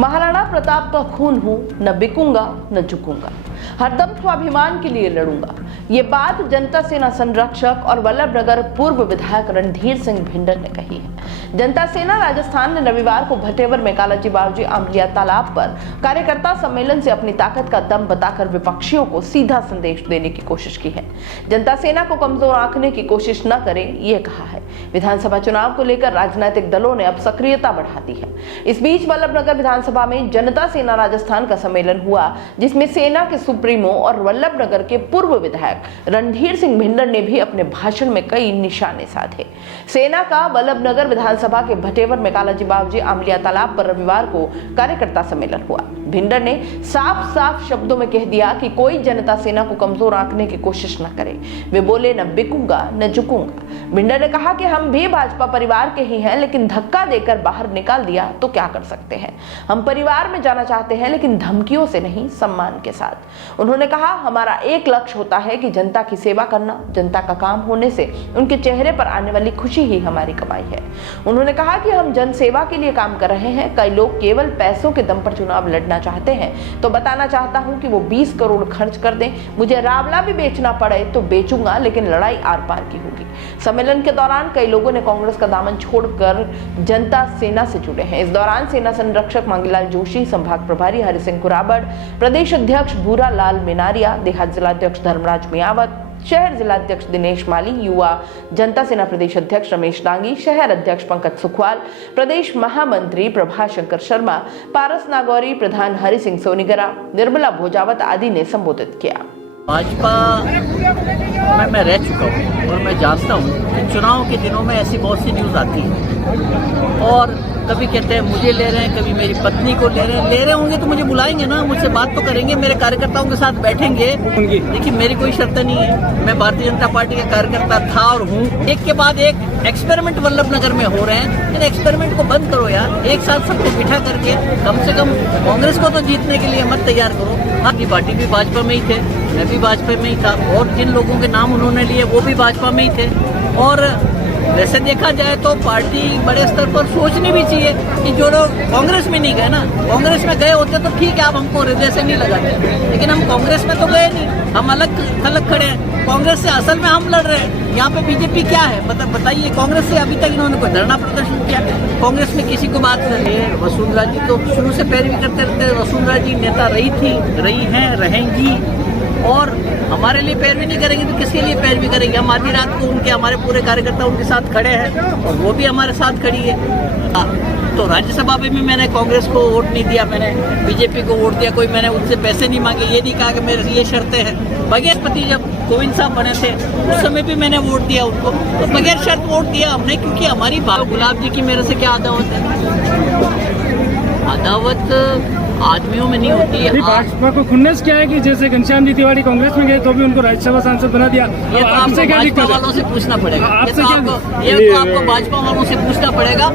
महाराणा प्रताप का खून हूं, न बिकूंगा न झुकूंगा, हरदम स्वाभिमान के लिए लड़ूंगा। ये बात जनता सेना संरक्षक और वल्लभनगर पूर्व विधायक रणधीर सिंह भिंडर ने कही है। जनता सेना राजस्थान ने रविवार को भटेवर में कालाजी बावजी आमलिया तालाब पर कार्यकर्ता सम्मेलन से अपनी ताकत का दम बताकर विपक्षियों को सीधा संदेश देने की कोशिश की है। जनता सेना को कमजोर आंकने की कोशिश न करें, ये कहा है। विधानसभा चुनाव को लेकर राजनीतिक दलों ने अब सक्रियता बढ़ा दी है। इस बीच वल्लभनगर विधानसभा में जनता सेना राजस्थान का सम्मेलन हुआ, जिसमें सेना के सुप्रीमो और वल्लभनगर के पूर्व विधायक रणधीर सिंह भिंडर ने भी अपने भाषण में कई निशाने साधे। सेना का वल्लभनगर विधानसभा के भटेवर में कालाजी बावजी आमलिया तालाब पर रविवार को कार्यकर्ता सम्मेलन हुआ। भिंडर ने साफ साफ शब्दों में कह दिया कि कोई जनता सेना को कमजोर आंकने की कोशिश न करे। वे बोले, न बिकूंगा न झुकूंगा। भिंडर ने कहा कि हम भी भाजपा परिवार के ही हैं, लेकिन धक्का देकर बाहर निकाल दिया तो क्या कर सकते हैं। हम परिवार में जाना चाहते हैं, लेकिन धमकियों से नहीं, सम्मान के साथ। उन्होंने कहा, हमारा एक लक्ष्य होता है कि जनता की सेवा करना। जनता का काम होने से उनके चेहरे पर आने वाली खुशी ही हमारी कमाई है। उन्होंने कहा कि हम जन सेवा के लिए काम कर रहे हैं। कई लोग केवल पैसों के दम पर चुनाव लड़ना चाहते हैं, तो बताना चाहता हूं कि वो 20 करोड़ खर्च कर दें, मुझे रावला भी बेचना पड़े तो बेचूंगा, लेकिन लड़ाई आर पार की होगी। सम्मेलन के दौरान कई लोगों ने कांग्रेस का दामन छोड़कर जनता सेना से जुड़े हैं। इस दौरान सेना संरक्षक मांगीलाल जोशी, संभाग प्रभारी हरि सिंह कुराबड़, प्रदेश अध्यक्ष भूरा लाल मिनारिया, देहात जिलाध्यक्ष धर्मराज मियावत, शहर जिलाध्यक्ष दिनेश माली, युवा जनता सेना प्रदेश अध्यक्ष रमेश डांगी, शहर अध्यक्ष पंकज सुखवाल, प्रदेश महामंत्री प्रभाष शंकर शर्मा, पारस नागौरी, प्रधान हरि सिंह सोनीगरा, निर्मला भोजावत आदि ने संबोधित किया। भाजपा में मैं रह चुका हूँ और मैं जानता हूँ कि चुनाव के दिनों में ऐसी बहुत सी न्यूज़ आती है और कभी कहते हैं मुझे ले रहे हैं, कभी मेरी पत्नी को ले रहे होंगे तो मुझे बुलाएंगे ना, मुझसे बात तो करेंगे, मेरे कार्यकर्ताओं के साथ बैठेंगे। देखिए, मेरी कोई शर्त नहीं है, मैं भारतीय जनता पार्टी का कार्यकर्ता था और हूँ। एक के बाद एक एक्सपेरिमेंट वल्लभनगर में हो रहे हैं, इन एक्सपेरिमेंट को बंद करो यार। एक साथ सबको बिठा करके कम से कम कांग्रेस को तो जीतने के लिए मत तैयार करो। आपकी पार्टी भी भाजपा में ही थे, मैं भी भाजपा में ही था, और जिन लोगों के नाम उन्होंने लिए वो भी भाजपा में ही थे। और वैसे देखा जाए तो पार्टी बड़े स्तर पर सोचनी भी चाहिए कि जो लोग कांग्रेस में नहीं गए ना, कांग्रेस में गए होते तो ठीक है, आप हमको हृदय से नहीं लगाते, लेकिन हम कांग्रेस में तो गए नहीं, हम अलग थलग खड़े हैं। कांग्रेस से असल में हम लड़ रहे हैं। यहाँ पे बीजेपी क्या है बताइए। कांग्रेस से अभी तक इन्होंने कोई धरना प्रदर्शन किया? कांग्रेस में किसी को बात नहीं है। वसुंधरा जी तो शुरू से पैरवी करते रहते। वसुंधरा जी नेता रही थी, रही हैं, रहेंगी, और हमारे लिए पैरवी नहीं करेंगे तो किसके लिए पैरवी करेंगे। हम आधी रात को हमारे पूरे कार्यकर्ता उनके साथ खड़े हैं और वो भी हमारे साथ खड़ी है। तो राज्यसभा में भी मैंने कांग्रेस को वोट नहीं दिया, मैंने बीजेपी को वोट दिया। कोई मैंने उनसे पैसे नहीं मांगे, ये नहीं कहा कि मेरे ये शर्तें हैं। बगैर पति जब गोविंद साहब बने थे उस समय भी मैंने वोट दिया उनको, तो बगैर शर्त वोट दिया हमने, क्योंकि हमारी गुलाब जी की मेरे से क्या अदावत है। अदावत आदमियों में नहीं होती है। भाजपा को खुन्नस क्या है कि जैसे घनश्याम जी तिवारी कांग्रेस में गए तो भी उनको राज्यसभा सांसद बना दिया। ये तो आपको भाजपा वालों से पूछना पड़ेगा। ये तो आपको भाजपा वालों से पूछना पड़ेगा।